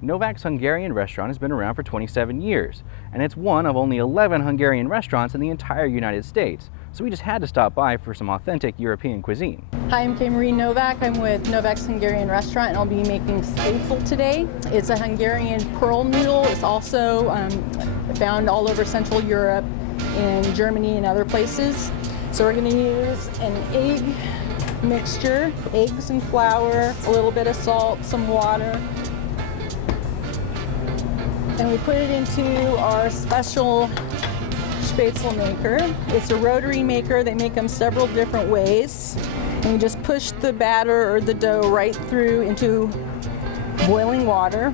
Novak's Hungarian restaurant has been around for 27 years, and it's one of only 11 Hungarian restaurants in the entire United States, so we just had to stop by for some authentic European cuisine. Hi, I'm Marie Novak. I'm with Novak's Hungarian restaurant, and I'll be making Spätzle today. It's a Hungarian pearl noodle. It's also found all over Central Europe, in Germany and other places. So we're going to use an egg mixture, eggs and flour, a little bit of salt, some water. And we put it into our special Spätzle maker. It's a rotary maker. They make them several different ways. And we just push the batter or the dough right through into boiling water.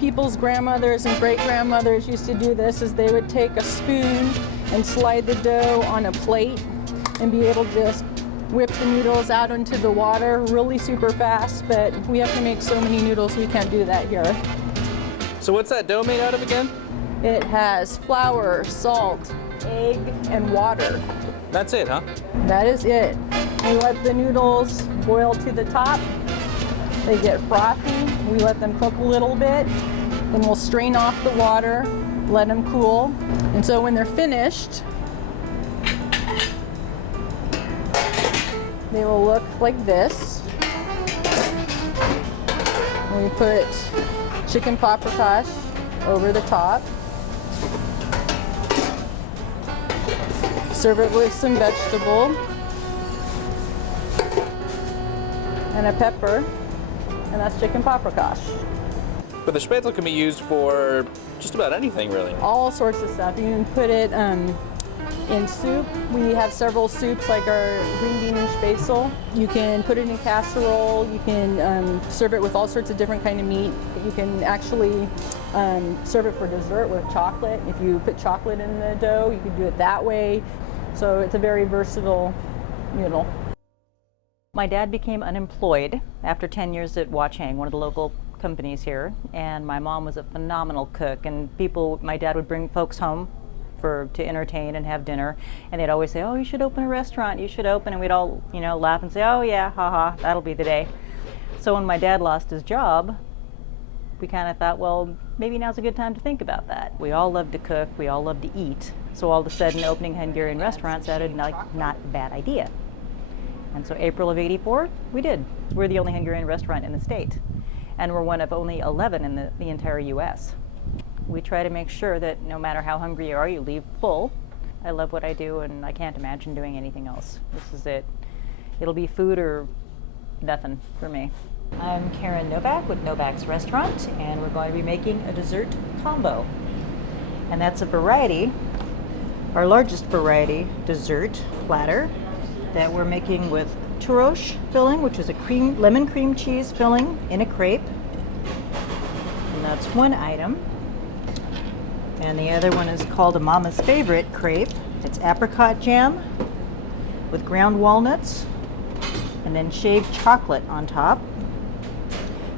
People's grandmothers and great-grandmothers used to do this, is they would take a spoon and slide the dough on a plate and be able to just whip the noodles out into the water really super fast, but we have to make so many noodles we can't do that here. So what's that dough made out of again? It has flour, salt, egg, and water. That's it, huh? That is it. We let the noodles boil to the top. They get frothy. We let them cook a little bit. Then we'll strain off the water, let them cool. And so when they're finished, they will look like this. And we put chicken paprikash over the top. Serve it with some vegetable and a pepper, and that's chicken paprikash. But the Spätzle can be used for just about anything, really. All sorts of stuff. You can put it in soup. We have several soups, like our green bean and Spätzle. You can put it in casserole. You can serve it with all sorts of different kind of meat. You can actually serve it for dessert with chocolate. If you put chocolate in the dough, you could do it that way. So it's a very versatile noodle. My dad became unemployed after 10 years at Watchang, one of the local companies here, and my mom was a phenomenal cook, and my dad would bring folks home to entertain and have dinner, and they'd always say, "Oh, you should open a restaurant, you should open," and we'd all, laugh and say, "Oh yeah, haha, that'll be the day." So when my dad lost his job, we kind of thought, well, maybe now's a good time to think about that. We all love to cook, we all love to eat, so all of a sudden opening a Hungarian restaurant sounded like not a bad idea. And so April of '84, we did. We're the only Hungarian restaurant in the state, and we're one of only 11 in the entire US. We try to make sure that no matter how hungry you are, you leave full. I love what I do, and I can't imagine doing anything else. This is it. It'll be food or nothing for me. I'm Karen Novak with Novak's Restaurant, and we're going to be making a dessert combo. And that's a variety, our largest variety dessert platter that we're making with churros filling, which is a lemon cream cheese filling in a crepe. And that's one item. And the other one is called a Mama's Favorite crepe. It's apricot jam with ground walnuts and then shaved chocolate on top.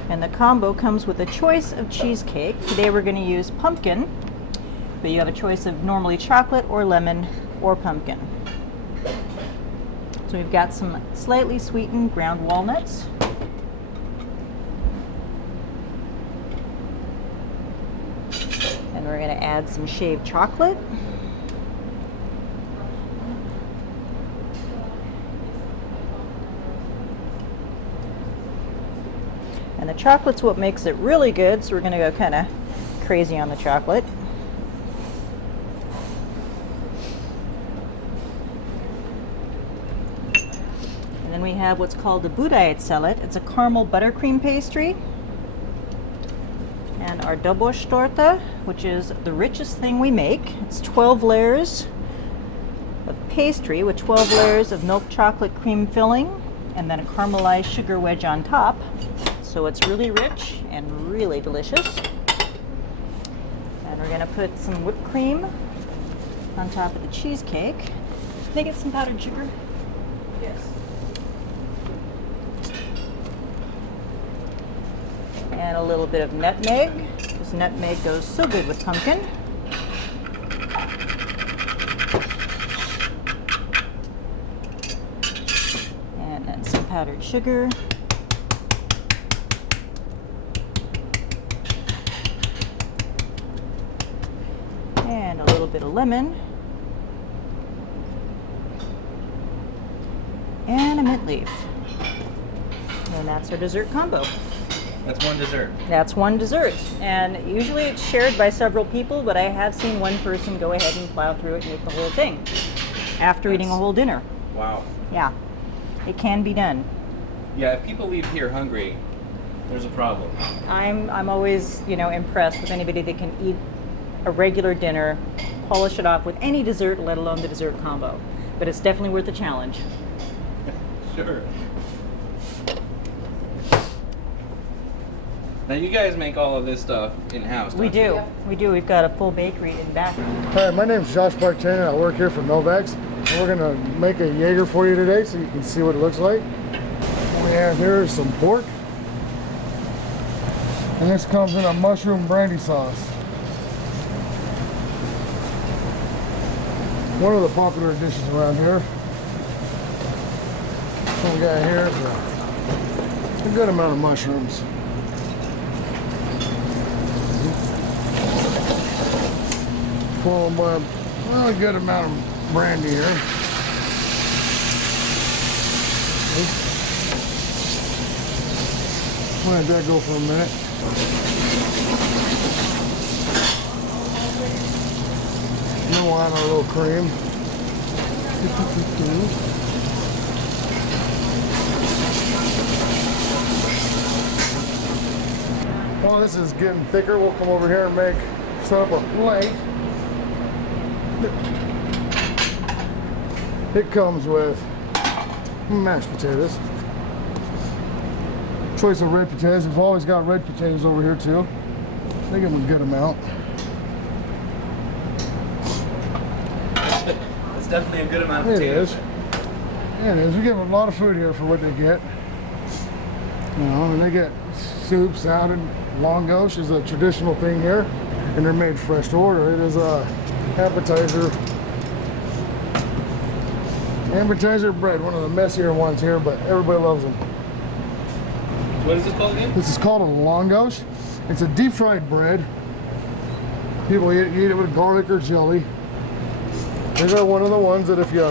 And the combo comes with a choice of cheesecake. Today we're going to use pumpkin, but you have a choice of normally chocolate or lemon or pumpkin. So we've got some slightly sweetened ground walnuts. And we're going to add some shaved chocolate. And the chocolate's what makes it really good, so we're going to go kind of crazy on the chocolate. And then we have what's called the Budapest. It's a caramel buttercream pastry. And our Dobos torta, which is the richest thing we make. It's 12 layers of pastry with 12 layers of milk chocolate cream filling, and then a caramelized sugar wedge on top. So it's really rich and really delicious. And we're going to put some whipped cream on top of the cheesecake. Can I get some powdered sugar? Yes. And a little bit of nutmeg. This nutmeg goes so good with pumpkin. And then some powdered sugar. and a little bit of lemon, and a mint leaf. And that's our dessert combo. That's one dessert. That's one dessert. And usually it's shared by several people, but I have seen one person go ahead and plow through it and eat the whole thing after eating a whole dinner. Wow. Yeah, it can be done. Yeah, if people leave here hungry, there's a problem. I'm always, impressed with anybody that can eat a regular dinner, polish it off with any dessert, let alone the dessert combo. But it's definitely worth the challenge. Sure. Now you guys make all of this stuff in-house, We don't you? do. We do. We've got a full bakery in back. Hi, my name is Josh Bartena. I work here for Novak's. And we're going to make a Jaeger for you today so you can see what it looks like. We have here some pork. And this comes in a mushroom brandy sauce. One of the popular dishes around here. What we got here is a good amount of mushrooms. Followed by a good amount of brandy here. Let that go for a minute. No wine or a little cream. While this is getting thicker, we'll come over here and set up a plate. It comes with mashed potatoes. Choice of red potatoes. We've always got red potatoes over here too. They give them a good amount. It's definitely a good amount of It potatoes. is. Yeah, it is. We give them a lot of food here for what they get. And they get soup, salad, langos is a traditional thing here, and they're made fresh to order. It is a appetizer bread, one of the messier ones here, but everybody loves them. What is this called again? This is called a langos. It's a deep fried bread. People eat it with garlic or jelly. These are one of the ones that if you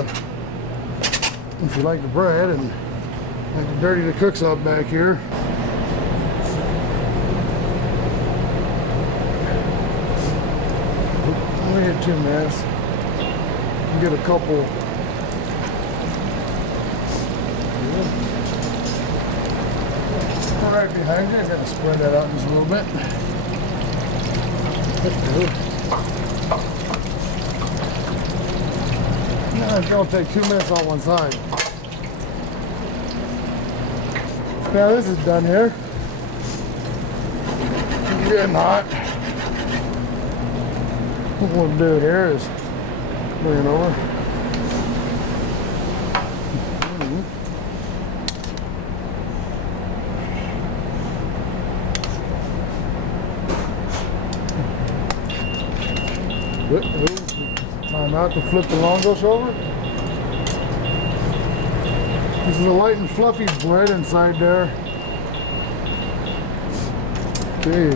like the bread and like the dirty the cooks up back here. We had 2 minutes. Get a couple. Right behind you. I'm going to spread that out just a little bit. Now it's going to take 2 minutes on one side. Now this is done here. It's getting hot. What we'll do here is bring it over. Time out to flip the langos over. This is a light and fluffy bread inside there. Okay.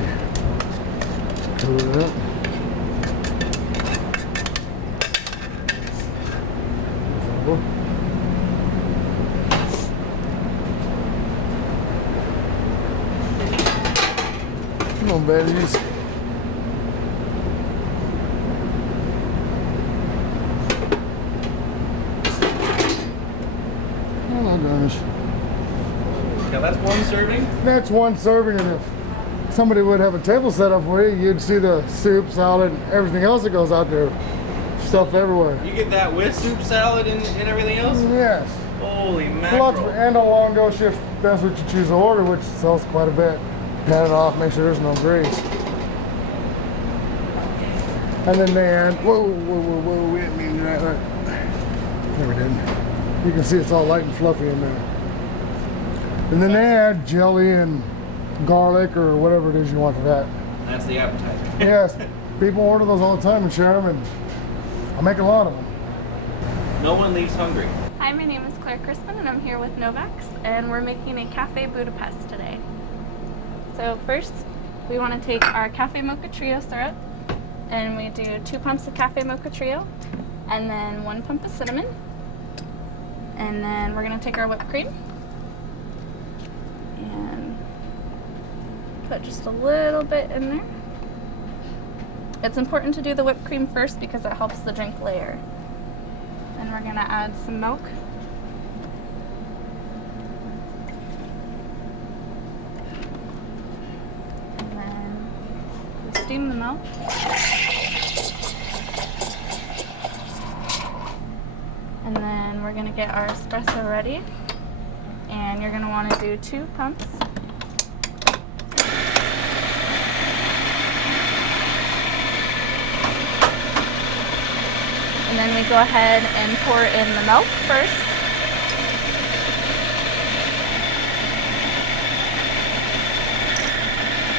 Cover it up. Come on, baddies. Now that's one serving? That's one serving, and if somebody would have a table set up for you, you'd see the soup, salad, and everything else that goes out there. Stuff everywhere. You get that with soup, salad, and everything else? Yes. Holy Lots mackerel. and a longo shift, that's what you choose to order, which sells quite a bit. Pat it off, make sure there's no grease. And then they add, whoa, we didn't mean that. Never did. You can see it's all light and fluffy in there. And then they add jelly and garlic or whatever it is you want to that. That's the appetizer. Yes, people order those all the time and share them, and I make a lot of them. No one leaves hungry. Hi, my name is Claire Crispin and I'm here with Novak's, and we're making a Cafe Budapest today. So first, we want to take our Cafe Mocha Trio syrup And we do 2 pumps of Cafe Mocha Trio, and then 1 pump of cinnamon. And then we're gonna take our whipped cream and put just a little bit in there. It's important to do the whipped cream first because it helps the drink layer. And we're gonna add some milk. And then we steam the milk. And then we're gonna get our espresso ready. And you're gonna wanna do 2 pumps. And then we go ahead and pour in the milk first.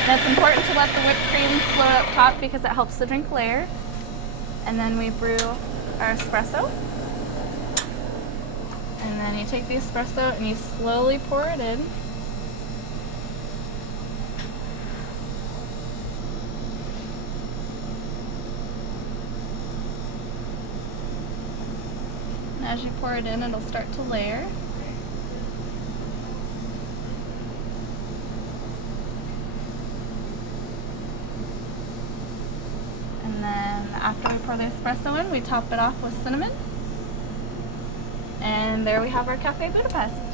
And it's important to let the whipped cream float up top because it helps the drink layer. And then we brew our espresso. And then you take the espresso and you slowly pour it in. And as you pour it in, it'll start to layer. And then after we pour the espresso in, we top it off with cinnamon. And there we have our Cafe Budapest.